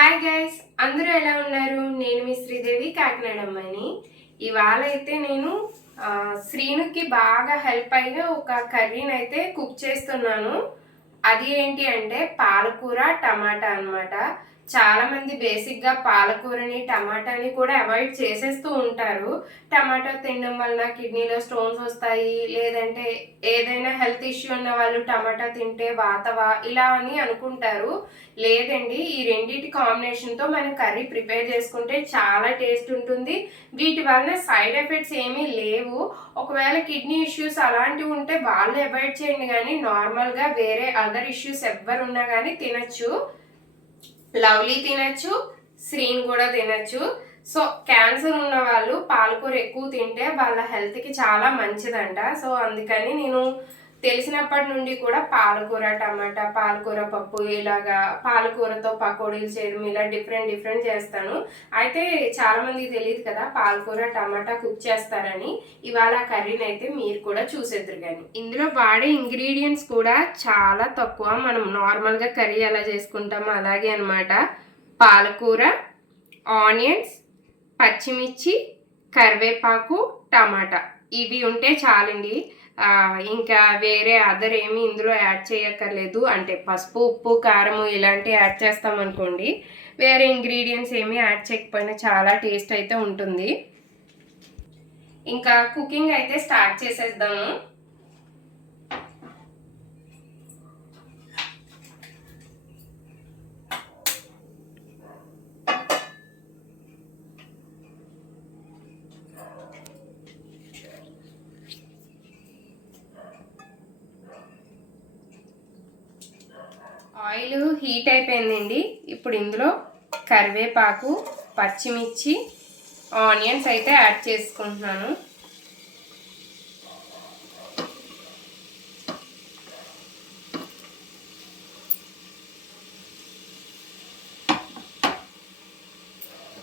Hi guys, అందరూ ఎలా ఉన్నారు? నేను మీ శ్రీదేవి కాకినాడ అమ్మాయిని. ఇవాళ అయితే నేను శ్రీనుకి బాగా హెల్ప్ అయ్యే ఒక కర్రీని అయితే కుక్ చేస్తున్నాను. అది ఏంటి అంటే పాలకూర టమాటా అన్నమాట. చాలా మంది బేసిక్గా పాలకూరని టమాటాని కూడా అవాయిడ్ చేసేస్తూ ఉంటారు. టమాటా తినడం వలన కిడ్నీలో స్టోన్స్ వస్తాయి, లేదంటే ఏదైనా హెల్త్ ఇష్యూ ఉన్న వాళ్ళు టమాటా తింటే వాతవా ఇలా అని అనుకుంటారు. లేదండి, ఈ రెండింటి కాంబినేషన్తో మనం కర్రీ ప్రిపేర్ చేసుకుంటే చాలా టేస్ట్ ఉంటుంది. వీటి వలన సైడ్ ఎఫెక్ట్స్ ఏమీ లేవు. ఒకవేళ కిడ్నీ ఇష్యూస్ అలాంటివి ఉంటే వాళ్ళు అవాయిడ్ చేయండి, కానీ నార్మల్గా వేరే అదర్ ఇష్యూస్ ఎవ్వరున్నా కానీ తినచ్చు. లవ్లీ తినచ్చు, శ్రీన్ కూడా తినచ్చు. సో క్యాన్సర్ ఉన్న వాళ్ళు పాలకూర ఎక్కువ తింటే వాళ్ళ హెల్త్కి చాలా మంచిదంట. సో అందుకని నేను తెలిసినప్పటి నుండి కూడా పాలకూర టమాటా, పాలకూర పప్పు, ఇలాగా పాలకూరతో పకోడీలు చేయడం, ఇలా డిఫరెంట్ చేస్తాను. అయితే చాలా మందికి తెలియదు కదా పాలకూర టమాటా కుక్ చేస్తారని. ఇవాళ కర్రీని అయితే మీరు కూడా చూసేద్దరు. కానీ ఇందులో వాడే ఇంగ్రీడియంట్స్ కూడా చాలా తక్కువ. మనం నార్మల్గా కర్రీ ఎలా చేసుకుంటామో అలాగే అనమాట. పాలకూర, ఆనియన్స్, పచ్చిమిర్చి, కరివేపాకు, టమాటా ఇవి ఉంటే చాలండి. ఇంకా వేరే అదర్ ఏమి ఇందులో యాడ్ చేయక్కర్లేదు. అంటే పసుపు, ఉప్పు, కారము ఇలాంటివి యాడ్ చేస్తామనుకోండి, వేరే ఇంగ్రీడియంట్స్ ఏమీ యాడ్ చేయకపోయినా చాలా టేస్ట్ అయితే ఉంటుంది. ఇంకా కుకింగ్ అయితే స్టార్ట్ చేసేద్దాము. ఆయిల్ హీట్ అయిపోయిందండి. ఇప్పుడు ఇందులో కరివేపాకు, పచ్చిమిర్చి, ఆనియన్స్ అయితే యాడ్ చేసుకుంటున్నాను.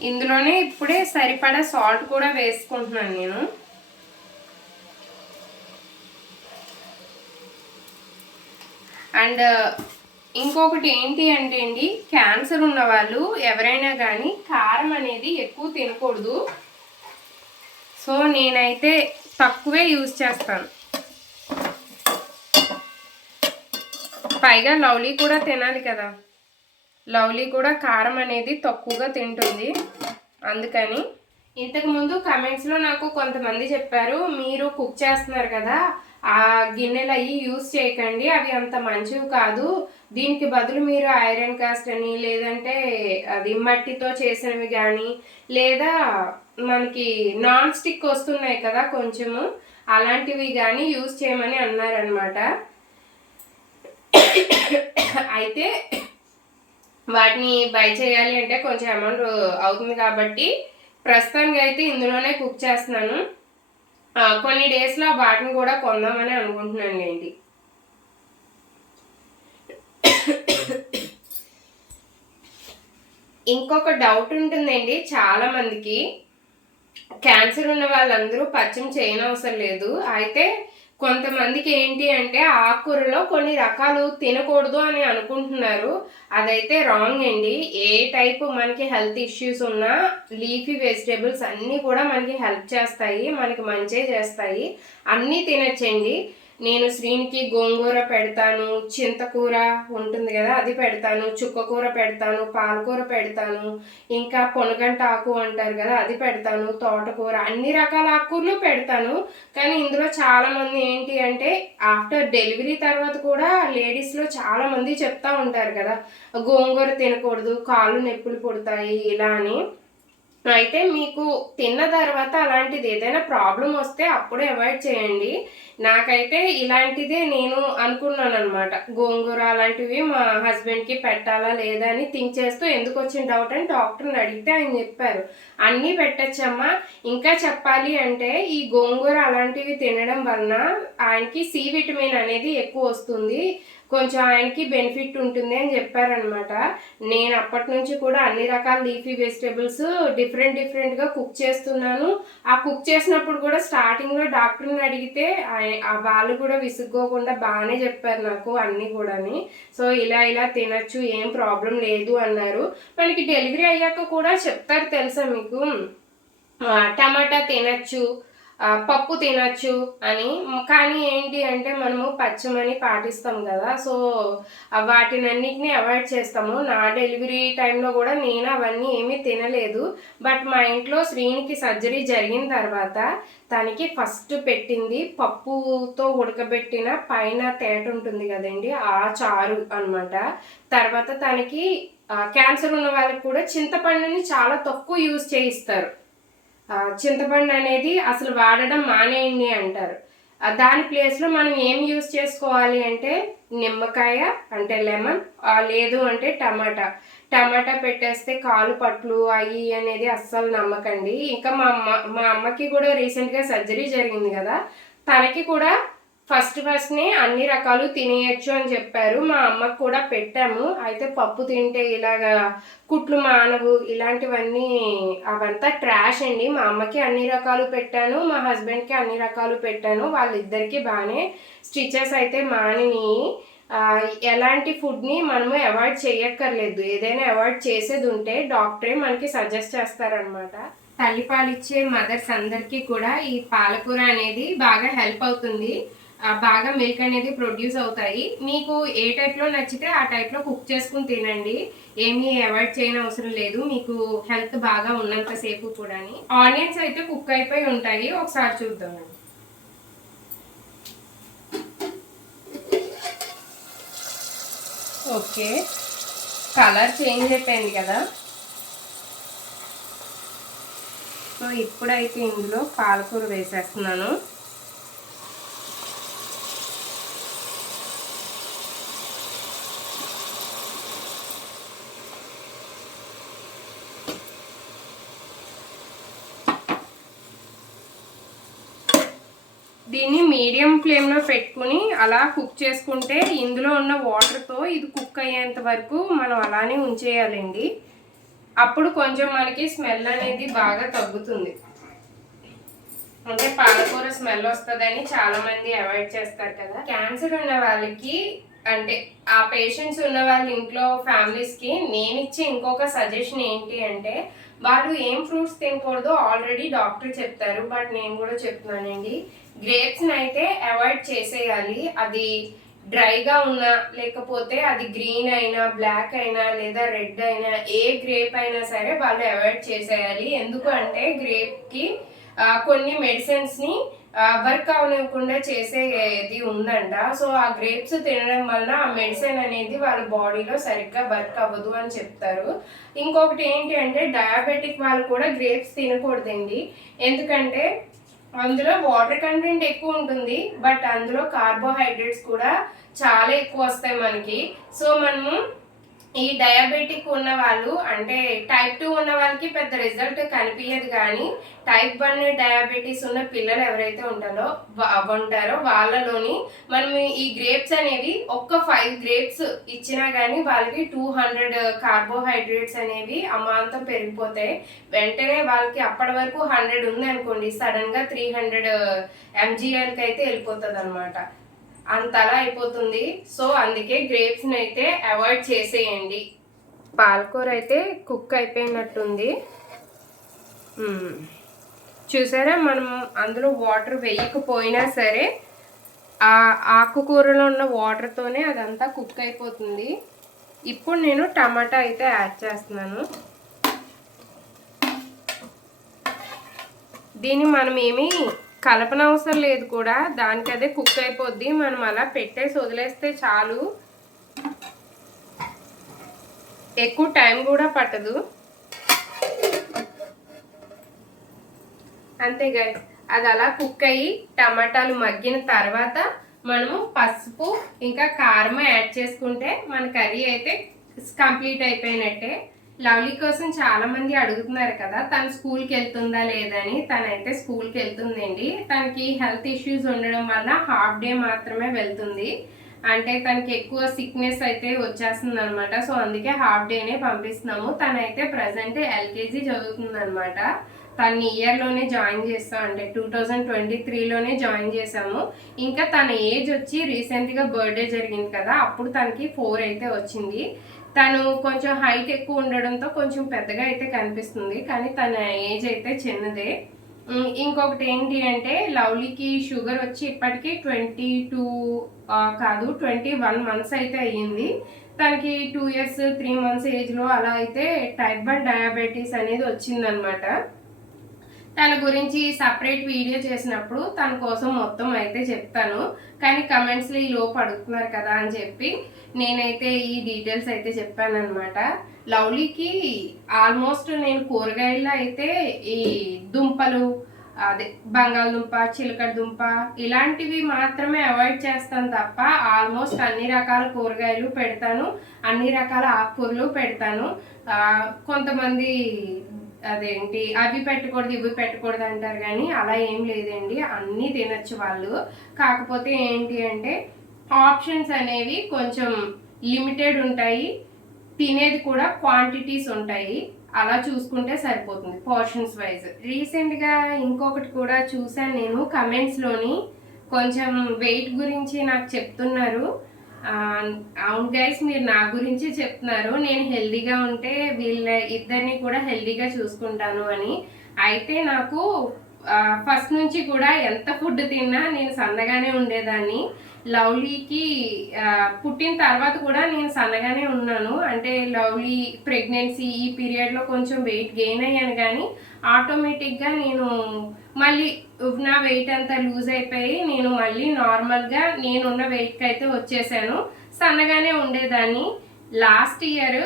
ఇందులోనే ఇప్పుడే సరిపడా సాల్ట్ కూడా వేసుకుంటున్నాను నేను. అండ్ ఇంకొకటి ఏంటి అంటే అండి, క్యాన్సర్ ఉన్న వాళ్ళు ఎవరైనా కానీ కారం అనేది ఎక్కువ తినకూడదు. సో నేనైతే తక్కువే యూజ్ చేస్తాను. పైగా లవ్లీ కూడా తినాలి కదా, లవ్లీ కూడా కారం అనేది తక్కువగా తింటుంది. అందుకని ఇంతకుముందు కమెంట్స్లో నాకు కొంతమంది చెప్పారు, మీరు కుక్ చేస్తున్నారు కదా ఆ గిన్నెలు అవి యూజ్ చేయకండి, అవి అంత మంచివి కాదు, దీనికి బదులు మీరు ఐరన్ కాస్ట్ అని, లేదంటే అది మట్టితో చేసినవి కానీ, లేదా మనకి నాన్ స్టిక్ వస్తున్నాయి కదా కొంచెము, అలాంటివి కానీ యూజ్ చేయమని అన్నారనమాట. అయితే వాటిని బై చేయాలి అంటే కొంచెం అమౌంట్ అవుతుంది కాబట్టి ప్రస్తుతానికి అయితే ఇందులోనే కుక్ చేస్తున్నాను. కొన్ని డేస్లో వాటిని కూడా కొందామని అనుకుంటున్నాను ఏంటి. ఇంకొక డౌట్ ఉంటుందండి చాలా మందికి, క్యాన్సర్ ఉన్న వాళ్ళందరూ పచ్చం చేయనవసరం లేదు. అయితే కొంతమందికి ఏంటి అంటే ఆకుకూరలో కొన్ని రకాలు తినకూడదు అని అనుకుంటున్నారు. అదైతే రాంగ్ అండి. ఏ టైపు మనకి హెల్త్ ఇష్యూస్ ఉన్నా లీఫీ వెజిటేబుల్స్ అన్నీ కూడా మనకి హెల్ప్ చేస్తాయి, మనకి మంచి చేస్తాయి, అన్నీ తినచ్చండి. నేను శ్రీనికి గోంగూర పెడతాను, చింతకూర ఉంటుంది కదా అది పెడతాను, చుక్కకూర పెడతాను, పాలకూర పెడతాను, ఇంకా పొనగంట ఆకు అంటారు కదా అది పెడతాను, తోటకూర, అన్ని రకాల ఆకుకూరలు పెడతాను. కానీ ఇందులో చాలామంది ఏంటి అంటే ఆఫ్టర్ డెలివరీ తర్వాత కూడా లేడీస్లో చాలామంది చెప్తా ఉంటారు కదా గోంగూర తినకూడదు, కాళ్ళు నొప్పులు పుడతాయి ఇలా అని. అయితే మీకు తిన్న తర్వాత అలాంటిది ఏదైనా ప్రాబ్లం వస్తే అప్పుడే అవాయిడ్ చేయండి. నాకైతే ఇలాంటిదే నేను అనుకున్నాను అనమాట. గోంగూర అలాంటివి మా హస్బెండ్కి పెట్టాలా లేదా అని థింక్ చేస్తూ ఎందుకు వచ్చిన డౌట్ అని డాక్టర్ని అడిగితే ఆయన చెప్పారు అన్నీ పెట్టచ్చమ్మా, ఇంకా చెప్పాలి అంటే ఈ గోంగూర అలాంటివి తినడం వలన ఆయనకి సి విటమిన్ అనేది ఎక్కువ వస్తుంది, కొంచెం ఆయనకి బెనిఫిట్ ఉంటుంది అని చెప్పారనమాట. నేను అప్పటి నుంచి కూడా అన్ని రకాల లీఫీ వెజిటేబుల్స్ డిఫరెంట్గా కుక్ చేస్తున్నాను. ఆ కుక్ చేసినప్పుడు కూడా స్టార్టింగ్లో డాక్టర్ని అడిగితే వాళ్ళు కూడా విసుక్కోకుండా బాగానే చెప్పారు నాకు అన్నీ కూడాని. సో ఇలా తినచ్చు, ఏం ప్రాబ్లం లేదు అన్నారు. మనకి డెలివరీ అయ్యాక కూడా చెప్తారు తెలుసా మీకు, టమాటా తినచ్చు, పప్పు తినచ్చు అని. కానీ ఏంటి అంటే మనము పచ్చమని పాటిస్తాం కదా, సో వాటినన్నిటిని అవాయిడ్ చేస్తాము. నా డెలివరీ టైంలో కూడా నేను అవన్నీ ఏమీ తినలేదు. బట్ మా ఇంట్లో శ్రీనికి సర్జరీ జరిగిన తర్వాత తనకి ఫస్ట్ పెట్టింది పప్పుతో ఉడకబెట్టిన పైన తేట ఉంటుంది కదండి, ఆ చారు అనమాట. తర్వాత తనకి క్యాన్సర్ ఉన్న వాళ్ళకి కూడా చింతపండుని చాలా తక్కువ యూజ్ చేయిస్తారు. చింతపండు అనేది అసలు వాడడం మానేయండి అంటారు. దాని ప్లేస్లో మనం ఏం యూజ్ చేసుకోవాలి అంటే నిమ్మకాయ అంటే లెమన్, లేదు అంటే టమాటా పెట్టేస్తే కాలు పట్లు అయ్యి అనేది అస్సలు నమ్మకండి. ఇంకా మా అమ్మకి కూడా రీసెంట్గా సర్జరీ జరిగింది కదా, తనకి కూడా ఫస్ట్నే అన్ని రకాలు తినేయచ్చు అని చెప్పారు. మా అమ్మకు కూడా పెట్టాము. అయితే పప్పు తింటే ఇలాగా కుట్లు మానవు ఇలాంటివన్నీ అవంతా ట్రాష్ అండి. మా అమ్మకి అన్ని రకాలు పెట్టాను, మా హస్బెండ్కి అన్ని రకాలు పెట్టాను. వాళ్ళిద్దరికీ బాగానే స్టిచెస్ అయితే మానిని. ఎలాంటి ఫుడ్ని మనము అవాయిడ్ చేయక్కర్లేదు. ఏదైనా అవాయిడ్ చేసేది ఉంటే డాక్టరే మనకి సజెస్ట్ చేస్తారనమాట. తల్లిపాలిచ్చే మదర్స్ అందరికీ కూడా ఈ పాలకూర అనేది బాగా హెల్ప్ అవుతుంది. బాగా మిల్క్ అనేది ప్రొడ్యూస్ అవుతాయి. మీకు ఏ టైప్లో నచ్చితే ఆ టైప్లో కుక్ చేసుకుని తినండి. ఏమీ అవాయిడ్ చేయని అవసరం లేదు, మీకు హెల్త్ బాగా ఉన్నంతసేపు కూడా. ఆనియన్స్ అయితే కుక్ అయిపోయి ఉంటాయి, ఒకసారి చూద్దామండి. ఓకే, కలర్ చేంజ్ అయిపోయింది కదా. సో ఇప్పుడైతే ఇందులో పాలకూర వేసేస్తున్నాను. దీన్ని మీడియం ఫ్లేమ్లో పెట్టుకుని అలా కుక్ చేసుకుంటే ఇందులో ఉన్న వాటర్తో ఇది కుక్ అయ్యేంత వరకు మనం అలానే ఉంచేయాలండి. అప్పుడు కొంచెం మనకి స్మెల్ అనేది బాగా తగ్గుతుంది. అంటే పాలకూర స్మెల్ వస్తుందని చాలామంది అవాయిడ్ చేస్తారు కదా. క్యాన్సర్ ఉన్న వాళ్ళకి అంటే ఆ పేషెంట్స్ ఉన్న వాళ్ళ ఇంట్లో ఫ్యామిలీస్కి నేను ఇచ్చే ఇంకొక సజెషన్ ఏంటి అంటే, వాళ్ళు ఏం ఫ్రూట్స్ తినకూడదో ఆల్రెడీ డాక్టర్ చెప్తారు, బట్ నేను కూడా చెప్తున్నానండి. గ్రేప్స్ని అయితే అవాయిడ్ చేసేయాలి. అది డ్రైగా ఉన్నా లేకపోతే అది గ్రీన్ అయినా బ్లాక్ అయినా లేదా రెడ్ అయినా ఏ గ్రేప్ అయినా సరే వాళ్ళు అవాయిడ్ చేసేయాలి. ఎందుకు అంటే గ్రేప్కి కొన్ని మెడిసిన్స్ని వర్క్ అవ్వకుండా చేసేది ఉందంట. సో ఆ గ్రేప్స్ తినడం వల్ల ఆ మెడిసిన్ అనేది వాళ్ళ బాడీలో సరిగ్గా వర్క్ అవ్వదు అని చెప్తారు. ఇంకొకటి ఏంటి అంటే డయాబెటిక్ వాళ్ళు కూడా గ్రేప్స్ తినకూడదండి. ఎందుకంటే అందులో వాటర్ కంటెంట్ ఎక్కువ ఉంటుంది, బట్ అందులో కార్బోహైడ్రేట్స్ కూడా చాలా ఎక్కువ వస్తాయి మనకి. సో మనము ఈ డయాబెటిక్ ఉన్న వాళ్ళు అంటే టైప్ 2 ఉన్న వాళ్ళకి పెద్ద రిజల్ట్ కనిపించదు, కానీ టైప్ 1 డయాబెటీస్ ఉన్న పిల్లలు ఎవరైతే ఉంటారో వాళ్ళలోని మనం ఈ గ్రేప్స్ అనేవి ఒక్క 5 గ్రేప్స్ ఇచ్చినా కానీ వాళ్ళకి 200 కార్బోహైడ్రేట్స్ అనేవి అమాంతం పెరిగిపోతాయి. వెంటనే వాళ్ళకి అప్పటి వరకు 100 ఉంది అనుకోండి, సడన్గా 300 mglకి అయితే వెళ్ళిపోతుంది అనమాట. అంతలా అయిపోతుంది. సో అందుకే గ్రేప్స్ని అయితే అవాయిడ్ చేసేయండి. పాలకూర అయితే కుక్ అయిపోయినట్టుంది. చూసారా, మనం అందులో వాటర్ వేయకపోయినా సరే ఆ ఆకుకూరలో ఉన్న వాటర్తోనే అదంతా కుక్ అయిపోతుంది. ఇప్పుడు నేను టమాటా అయితే యాడ్ చేస్తున్నాను. దీన్ని మనం ఏమీ కలపనవసరం లేదు కూడా, దానికి అదే కుక్ అయిపోద్ది. మనం అలా పెట్టేసి వదిలేస్తే చాలు, ఎక్కువ టైం కూడా పట్టదు. అంతే గైస్, అది అలా కుక్ అయ్యి టమాటాలు మగ్గిన తర్వాత మనము పసుపు ఇంకా కారం యాడ్ చేసుకుంటే మన కర్రీ అయితే కంప్లీట్ అయిపోయినట్టే. లవ్లీ కోసం చాలా మంది అడుగుతున్నారు కదా, తను స్కూల్కి వెళ్తుందా లేదని. తనైతే స్కూల్కి వెళ్తుందండి. తనకి హెల్త్ ఇష్యూస్ ఉండడం వల్ల హాఫ్ డే మాత్రమే వెళ్తుంది. అంటే తనకి ఎక్కువ సిక్నెస్ అయితే వచ్చేస్తుంది అనమాట. సో అందుకే హాఫ్ డేనే పంపిస్తున్నాము. తనైతే ప్రజెంట్ ఎల్కేజీ చదువుతుంది అనమాట. తన ఇయర్లోనే జాయిన్ చేస్తాం, అంటే 2023లోనే జాయిన్ చేసాము. ఇంకా తన ఏజ్ వచ్చి రీసెంట్గా బర్త్డే జరిగింది కదా, అప్పుడు తనకి 4 అయితే వచ్చింది. తను కొంచెం హైట్ ఎక్కువ ఉండడంతో కొంచెం పెద్దగా అయితే కనిపిస్తుంది, కానీ తన ఏజ్ అయితే చిన్నదే. ఇంకొకటి ఏంటి అంటే లవ్లీకి షుగర్ వచ్చి ఇప్పటికీ 22 కాదు 21 మంత్స్ అయితే అయ్యింది. తనకి 2 ఇయర్స్ 3 మంత్స్ ఏజ్లో అలా అయితే టైప్ 1 డయాబెటీస్ అనేది వచ్చిందనమాట. తన గురించి సపరేట్ వీడియో చేసినప్పుడు తన కోసం మొత్తం అయితే చెప్తాను, కానీ కమెంట్స్లో ఈ లోపు అడుగుతున్నారు కదా అని చెప్పి నేనైతే ఈ డీటెయిల్స్ అయితే చెప్పాను అనమాట. లవ్లీకి ఆల్మోస్ట్ నేను కూరగాయల్లో అయితే ఈ దుంపలు, అదే బంగాళదుంప, చిలకడ దుంప ఇలాంటివి మాత్రమే అవాయిడ్ చేస్తాను తప్ప ఆల్మోస్ట్ అన్ని రకాల కూరగాయలు పెడతాను, అన్ని రకాల ఆకుకూరలు పెడతాను. కొంతమంది అదేంటి అవి పెట్టకూడదు ఇవి పెట్టకూడదు అంటారు, కానీ అలా ఏం లేదండి, అన్నీ తినచ్చు వాళ్ళు. కాకపోతే ఏంటి అంటే ఆప్షన్స్ అనేవి కొంచెం లిమిటెడ్ ఉంటాయి, తినేది కూడా క్వాంటిటీస్ ఉంటాయి, అలా చూసుకుంటే సరిపోతుంది పోర్షన్స్ వైజ్. రీసెంట్గా ఇంకొకటి కూడా చూసాను నేను కమెంట్స్లోని, కొంచెం వెయిట్ గురించి నాకు చెప్తున్నారు. అవును గైస్, మీరు నా గురించి చెప్తున్నారు, నేను హెల్దీగా ఉంటే వీళ్ళ ఇద్దరిని కూడా హెల్దీగా చూసుకుంటాను అని. అయితే నాకు ఫస్ట్ నుంచి కూడా ఎంత ఫుడ్ తిన్నా నేను సన్నగానే ఉండేదాన్ని. లవ్లీకి పుట్టిన తర్వాత కూడా నేను సన్నగానే ఉన్నాను. అంటే లవ్లీ ప్రెగ్నెన్సీ ఈ పీరియడ్లో కొంచెం వెయిట్ గెయిన్ అయ్యాను, కానీ ఆటోమేటిక్గా నేను మళ్ళీ నా వెయిట్ అంతా లూజ్ అయిపోయి నేను మళ్ళీ నార్మల్గా నేనున్న వెయిట్కి అయితే వచ్చేసాను. సన్నగానే ఉండేదాన్ని. లాస్ట్ ఇయర్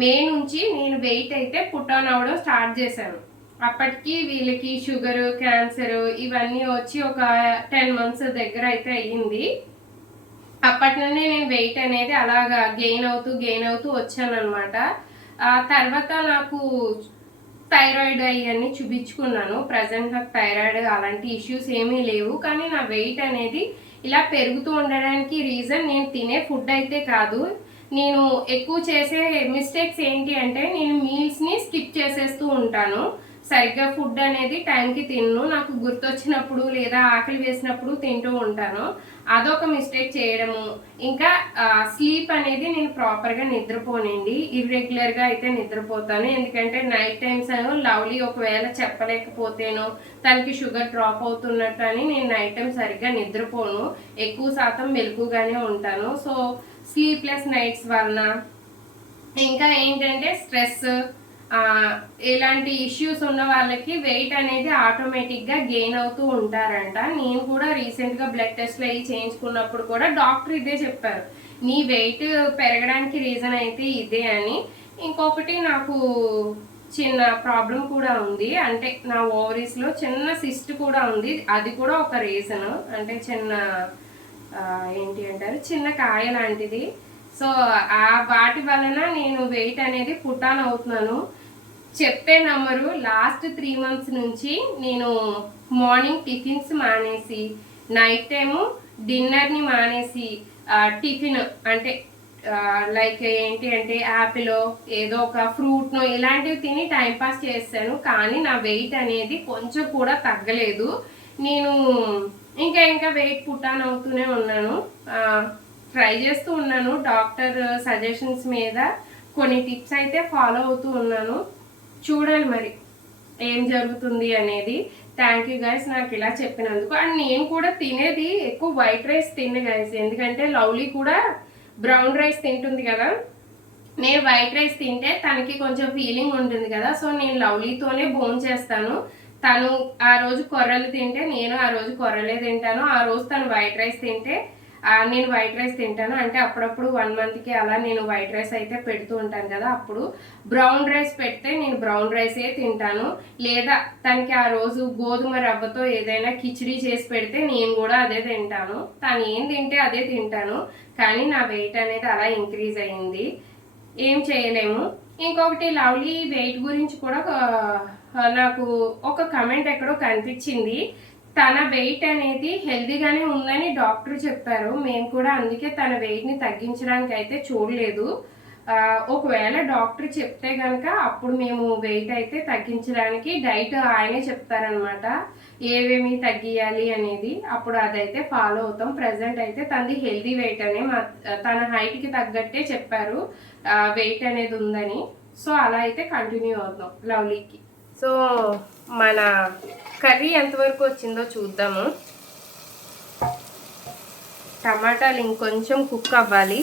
మే నుంచి నేను వెయిట్ అయితే పుట్ ఆన్ అవ్వడం స్టార్ట్ చేశాను. అప్పటికి వీళ్ళకి షుగర్, క్యాన్సర్ ఇవన్నీ వచ్చి ఒక 10 మంత్స్ దగ్గర అయితే అయ్యింది. అప్పటి నుండి నేను వెయిట్ అనేది అలాగా గెయిన్ అవుతూ వచ్చాను అనమాట. తర్వాత నాకు థైరాయిడ్ అవన్నీ చూపించుకున్నాను. ప్రజెంట్ నాకు థైరాయిడ్ అలాంటి ఇష్యూస్ ఏమీ లేవు, కానీ నా వెయిట్ అనేది ఇలా పెరుగుతూ ఉండడానికి రీజన్ నేను తినే ఫుడ్ అయితే కాదు. నేను ఎక్కువ చేసే మిస్టేక్స్ ఏంటి అంటే నేను మీల్స్ని స్కిప్ చేసేస్తూ ఉంటాను. సరిగ్గా ఫుడ్ అనేది టైంకి తిన్ను, నాకు గుర్తొచ్చినప్పుడు లేదా ఆకలి వేసినప్పుడు తింటూ ఉంటాను, అదొక మిస్టేక్ చేయడము. ఇంకా స్లీప్ అనేది నేను ప్రాపర్గా నిద్రపోనండి, ఇర్రెగ్యులర్గా అయితే నిద్రపోతాను. ఎందుకంటే నైట్ టైమ్స్ లవ్లీ ఒకవేళ చెప్పలేకపోతేనో తనకి షుగర్ డ్రాప్ అవుతున్నట్టు అని నేను నైట్ టైం సరిగ్గా నిద్రపోను, ఎక్కువ శాతం మెలకుగానే ఉంటాను. సో స్లీప్లెస్ నైట్స్ వలన ఇంకా ఏంటంటే స్ట్రెస్ ఇలాంటి ఇష్యూస్ ఉన్న వాళ్ళకి వెయిట్ అనేది ఆటోమేటిక్గా గెయిన్ అవుతూ ఉంటారంట. నేను కూడా రీసెంట్గా బ్లడ్ టెస్ట్లు అవి చేయించుకున్నప్పుడు కూడా డాక్టర్ ఇదే చెప్పారు, నీ వెయిట్ పెరగడానికి రీజన్ అయితే ఇదే అని. ఇంకొకటి నాకు చిన్న ప్రాబ్లం కూడా ఉంది, అంటే నా ఓవరీస్లో చిన్న సిస్ట్ కూడా ఉంది, అది కూడా ఒక రీజన్. అంటే చిన్న ఏంటి అంటారు చిన్న కాయ లాంటిది. సో వాటి వలన నేను వెయిట్ అనేది పుట్ ఆన్ అవుతున్నాను. చెప్తే నమ్మరు, లాస్ట్ 3 మంత్స్ నుంచి నేను మార్నింగ్ టిఫిన్స్ మానేసి నైట్ టైము డిన్నర్ని మానేసి టిఫిన్ అంటే లైక్ ఏంటి అంటే యాపిల్ ఏదో ఒక ఫ్రూట్నో ఇలాంటివి తిని టైంపాస్ చేస్తాను, కానీ నా వెయిట్ అనేది కొంచెం కూడా తగ్గలేదు. నేను ఇంకా వెయిట్ పుట్ ఆన్ అవుతూనే ఉన్నాను, ట్రై చేస్తూ ఉన్నాను. డాక్టర్ సజెషన్స్ మీద కొన్ని టిప్స్ అయితే ఫాలో అవుతూ ఉన్నాను. చూడాలి మరి ఏం జరుగుతుంది అనేది. థ్యాంక్ యూ గైస్ నాకు ఇలా చెప్పినందుకు. అండ్ నేను కూడా తినేది ఎక్కువ వైట్ రైస్ తిన్న గైస్, ఎందుకంటే లవ్లీ కూడా బ్రౌన్ రైస్ తింటుంది కదా, నేను వైట్ రైస్ తింటే తనకి కొంచెం ఫీలింగ్ ఉంటుంది కదా, సో నేను లవ్లీతోనే భోజనం చేస్తాను. తను ఆ రోజు కొర్రలు తింటే నేను ఆ రోజు కొర్రలే తింటాను, ఆ రోజు తను వైట్ రైస్ తింటే నేను వైట్ రైస్ తింటాను. అంటే అప్పుడప్పుడు 1 మంత్కి అలా నేను వైట్ రైస్ అయితే పెడుతూ ఉంటాను కదా, అప్పుడు బ్రౌన్ రైస్ పెడితే నేను బ్రౌన్ రైసే తింటాను. లేదా తనకి ఆ రోజు గోధుమ రవ్వతో ఏదైనా కిచిడీ చేసి పెడితే నేను కూడా అదే తింటాను. తను ఏం తింటే అదే తింటాను, కానీ నా వెయిట్ అనేది అలా ఇంక్రీజ్ అయ్యింది, ఏం చేయలేము. ఇంకొకటి లవ్లీ వెయిట్ గురించి కూడా నాకు ఒక కమెంట్ ఎక్కడో కనిపించింది, తన వెయిట్ అనేది హెల్దీగానే ఉందని డాక్టర్ చెప్పారు. మేము కూడా అందుకే తన వెయిట్ని తగ్గించడానికి అయితే చూడలేదు. ఒకవేళ డాక్టర్ చెప్తే కనుక అప్పుడు మేము వెయిట్ అయితే తగ్గించడానికి డైట్ ఆయనే చెప్తారనమాట, ఏవేమి తగ్గియాలి అనేది. అప్పుడు అదైతే ఫాలో అవుతాం. ప్రజెంట్ అయితే తనది హెల్దీ వెయిట్ అనే తన హైట్కి తగ్గట్టే చెప్పారు వెయిట్ అనేది ఉందని. సో అలా అయితే కంటిన్యూ అవుతాం లవ్లీకి. సో మన కర్రీ ఎంతవరకు వచ్చిందో చూద్దాము. టమాటాలు ఇంకొంచెం కుక్ అవ్వాలి.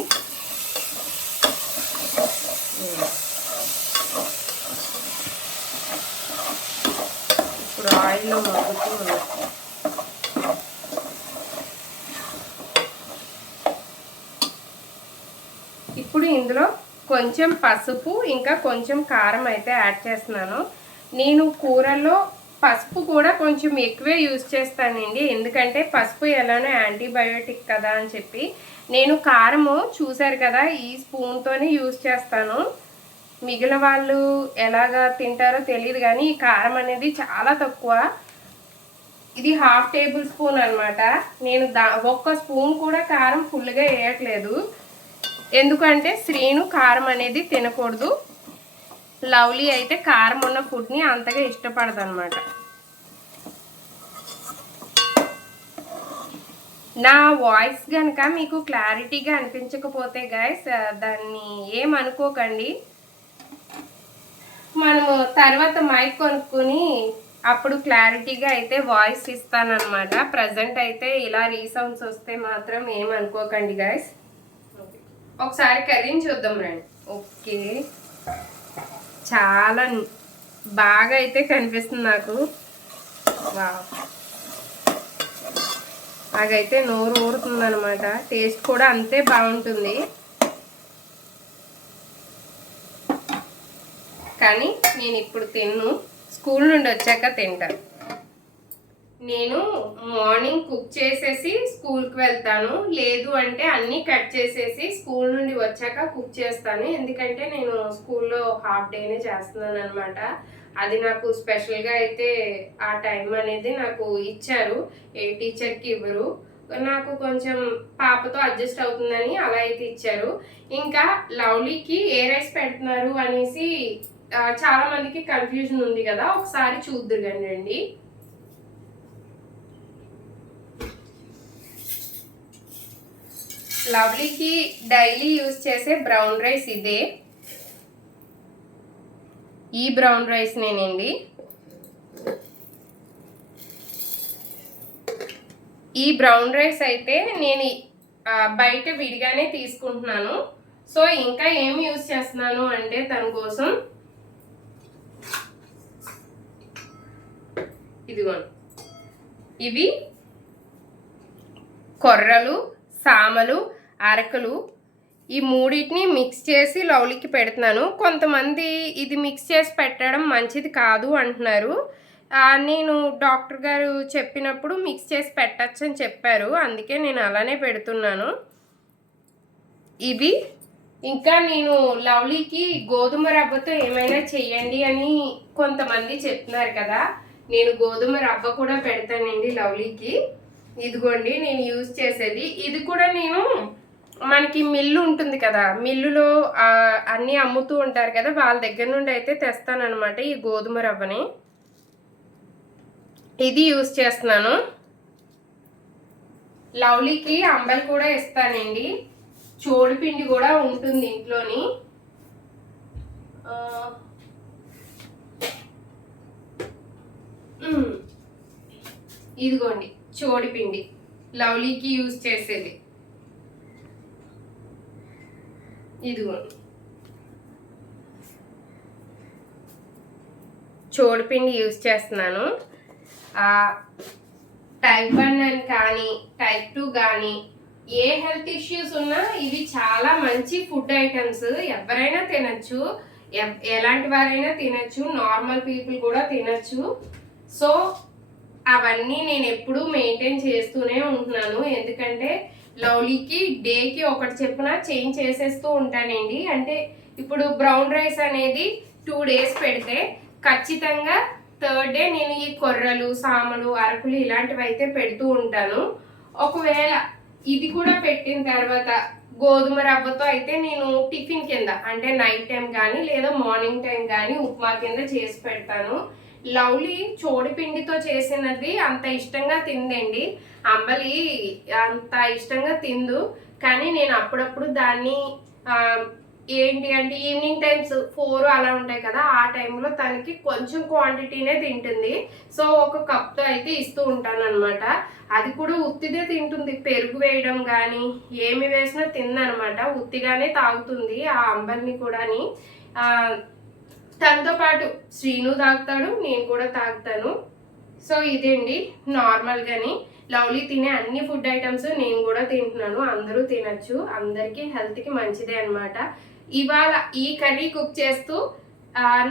ఇప్పుడు ఆయిల్లో మగ్గుతూ ఉన్నాయి. ఇప్పుడు ఇందులో కొంచెం పసుపు ఇంకా కొంచెం కారం అయితే యాడ్ చేస్తున్నాను. నేను కూరలో పసుపు కూడా కొంచెం ఎక్కువే యూజ్ చేస్తానండి, ఎందుకంటే పసుపు ఎలానో యాంటీబయోటిక్ కదా అని చెప్పి. నేను కారము చూసారు కదా ఈ స్పూన్తోనే యూజ్ చేస్తాను. మిగిలిన వాళ్ళు ఎలాగా తింటారో తెలియదు, కానీ ఈ కారం అనేది చాలా తక్కువ. ఇది 1/2 టేబుల్ స్పూన్ అనమాట. నేను ఒక్క స్పూన్ కూడా కారం ఫుల్గా వేయట్లేదు, ఎందుకంటే శ్రీను కారం అనేది తినకూడదు. లవ్లీ అయితే కారం ఉన్న ఫుడ్ని అంతగా ఇష్టపడదు అనమాట. నా వాయిస్ కనుక మీకు క్లారిటీగా అనిపించకపోతే గైస్ దాన్ని ఏమనుకోకండి. మనము తర్వాత మైక్ కొనుక్కొని అప్పుడు క్లారిటీగా అయితే వాయిస్ ఇస్తానన్నమాట. ప్రజెంట్ అయితే ఇలా రీసౌండ్స్ వస్తే మాత్రం ఏమనుకోకండి గైస్. ఒకసారి కర్రీని చూద్దాం రండి. ఓకే, చాలా బాగా అయితే కనిపిస్తుంది నాకు. నాకైతే నోరు ఊరుతుంది అనమాట. టేస్ట్ కూడా అంతే బాగుంటుంది, కానీ నేను ఇప్పుడు తిన్ను, స్కూల్ నుండి వచ్చాక తింటాను. నేను మార్నింగ్ కుక్ చేసేసి స్కూల్కి వెళ్తాను, లేదు అంటే అన్నీ కట్ చేసేసి స్కూల్ నుండి వచ్చాక కుక్ చేస్తాను. ఎందుకంటే నేను స్కూల్లో హాఫ్ డేనే చేస్తున్నాను అనమాట. అది నాకు స్పెషల్గా అయితే ఆ టైం అనేది నాకు ఇచ్చారు, ఏ టీచర్కి ఇవ్వరు. నాకు కొంచెం పాపతో అడ్జస్ట్ అవుతుందని అలా అయితే ఇచ్చారు. ఇంకా లవ్లీకి ఏ రైస్ పెడుతున్నారు అనేసి చాలా మందికి కన్ఫ్యూజన్ ఉంది కదా, ఒకసారి చూద్దురు కానీ రండి. లవ్లీకి డైలీ యూజ్ చేసే బ్రౌన్ రైస్ ఇదే. ఈ బ్రౌన్ రైస్ నేనండి. ఈ బ్రౌన్ రైస్ అయితే నేను బయట విడిగానే తీసుకుంటున్నాను. సో ఇంకా ఏమి యూజ్ చేస్తున్నాను అంటే తన కోసం ఇదిగోండి, ఇవి కొర్రలు, సామలు, అరకలు, ఈ మూడింటిని మిక్స్ చేసి లవ్లీకి పెడుతున్నాను. కొంతమంది ఇది మిక్స్ చేసి పెట్టడం మంచిది కాదు అంటున్నారు. నేను డాక్టర్ గారు చెప్పినప్పుడు మిక్స్ చేసి పెట్టచ్చు అని చెప్పారు, అందుకే నేను అలానే పెడుతున్నాను. ఇవి ఇంకా నేను లవ్లీకి గోధుమ రవ్వతో ఏమైనా చెయ్యండి అని కొంతమంది చెప్తున్నారు కదా, నేను గోధుమ రవ్వ కూడా పెడతానండి లవ్లీకి. ఇదిగోండి నేను యూజ్ చేసేది. ఇది కూడా నేను మనకి మిల్లు ఉంటుంది కదా, మిల్లులో అన్నీ అమ్ముతూ ఉంటారు కదా, వాళ్ళ దగ్గర నుండి అయితే తెస్తానన్నమాట ఈ గోధుమ రవ్వని. ఇది యూజ్ చేస్తున్నాను. లవ్లీకి అంబలి కూడా ఇస్తానండి, చోడిపిండి కూడా ఉంటుంది ఇంట్లోని. ఇదిగోండి చోడిపిండి లవ్లీకి యూజ్ చేసేది. ఇదిగోండి చోడిపిండి యూజ్ చేస్తున్నాను. టైప్ 1 అని కానీ టైప్ 2 కానీ ఏ హెల్త్ ఇష్యూస్ ఉన్నా ఇవి చాలా మంచి ఫుడ్ ఐటమ్స్. ఎవరైనా తినచ్చు, ఎలాంటి వారైనా తినచ్చు, నార్మల్ పీపుల్ కూడా తినచ్చు. సో అవన్నీ నేను ఎప్పుడూ మెయింటైన్ చేస్తూనే ఉంటున్నాను, ఎందుకంటే లవ్లీకి డేకి ఒకటి చెప్పున చేంజ్ చేసేస్తూ ఉంటానండి. అంటే ఇప్పుడు బ్రౌన్ రైస్ అనేది 2 days పెడితే ఖచ్చితంగా థర్డ్ డే నేను ఈ కొర్రలు, సామలు, అరకులు ఇలాంటివి అయితే పెడుతూ ఉంటాను. ఒకవేళ ఇది కూడా పెట్టిన తర్వాత గోధుమ రవ్వతో అయితే నేను టిఫిన్ కింద అంటే నైట్ టైం కానీ లేదా మార్నింగ్ టైం కానీ ఉప్మా కింద చేసి పెడతాను. లవ్లీ చోడిపిండితో చేసినది అంత ఇష్టంగా తిందండి. అంబలి అంత ఇష్టంగా తిందు, కానీ నేను అప్పుడప్పుడు దాన్ని ఏంటి అంటే ఈవినింగ్ టైమ్స్ 4 అలా ఉంటాయి కదా, ఆ టైంలో తనకి కొంచెం క్వాంటిటీనే తింటుంది. సో ఒక కప్తో అయితే ఇస్తూ ఉంటాను అనమాట. అది కూడా ఉత్తిదే తింటుంది, పెరుగు వేయడం కానీ ఏమి వేసినా తిందనమాట. ఉత్తిగానే తాగుతుంది ఆ అంబలిని కూడాని. తనతో పాటు శ్రీను తాగుతాడు, నేను కూడా తాగుతాను. సో ఇదేండి నార్మల్గాని లవ్లీ తినే అన్ని ఫుడ్ ఐటమ్స్ నేను కూడా తింటున్నాను. అందరూ తినచ్చు, అందరికీ హెల్త్కి మంచిదే అనమాట. ఇవాళ ఈ కర్రీ కుక్ చేస్తూ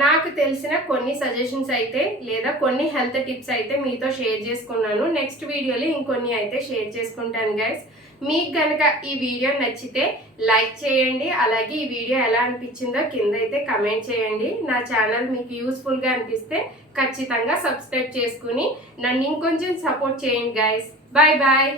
నాకు తెలిసిన కొన్ని సజెషన్స్ అయితే లేదా కొన్ని హెల్త్ టిప్స్ అయితే మీతో షేర్ చేసుకున్నాను. నెక్స్ట్ వీడియోలో ఇంకొన్ని అయితే షేర్ చేసుకుంటాను గైస్. మీకు కనుక ఈ వీడియో నచ్చితే లైక్ చేయండి, అలాగే ఈ వీడియో ఎలా అనిపించిందో కింద అయితే కమెంట్ చేయండి. నా ఛానల్ మీకు యూస్ఫుల్గా అనిపిస్తే ఖచ్చితంగా సబ్స్క్రైబ్ చేసుకుని నన్ను ఇంకొంచెం సపోర్ట్ చేయండి గైస్. Bye bye.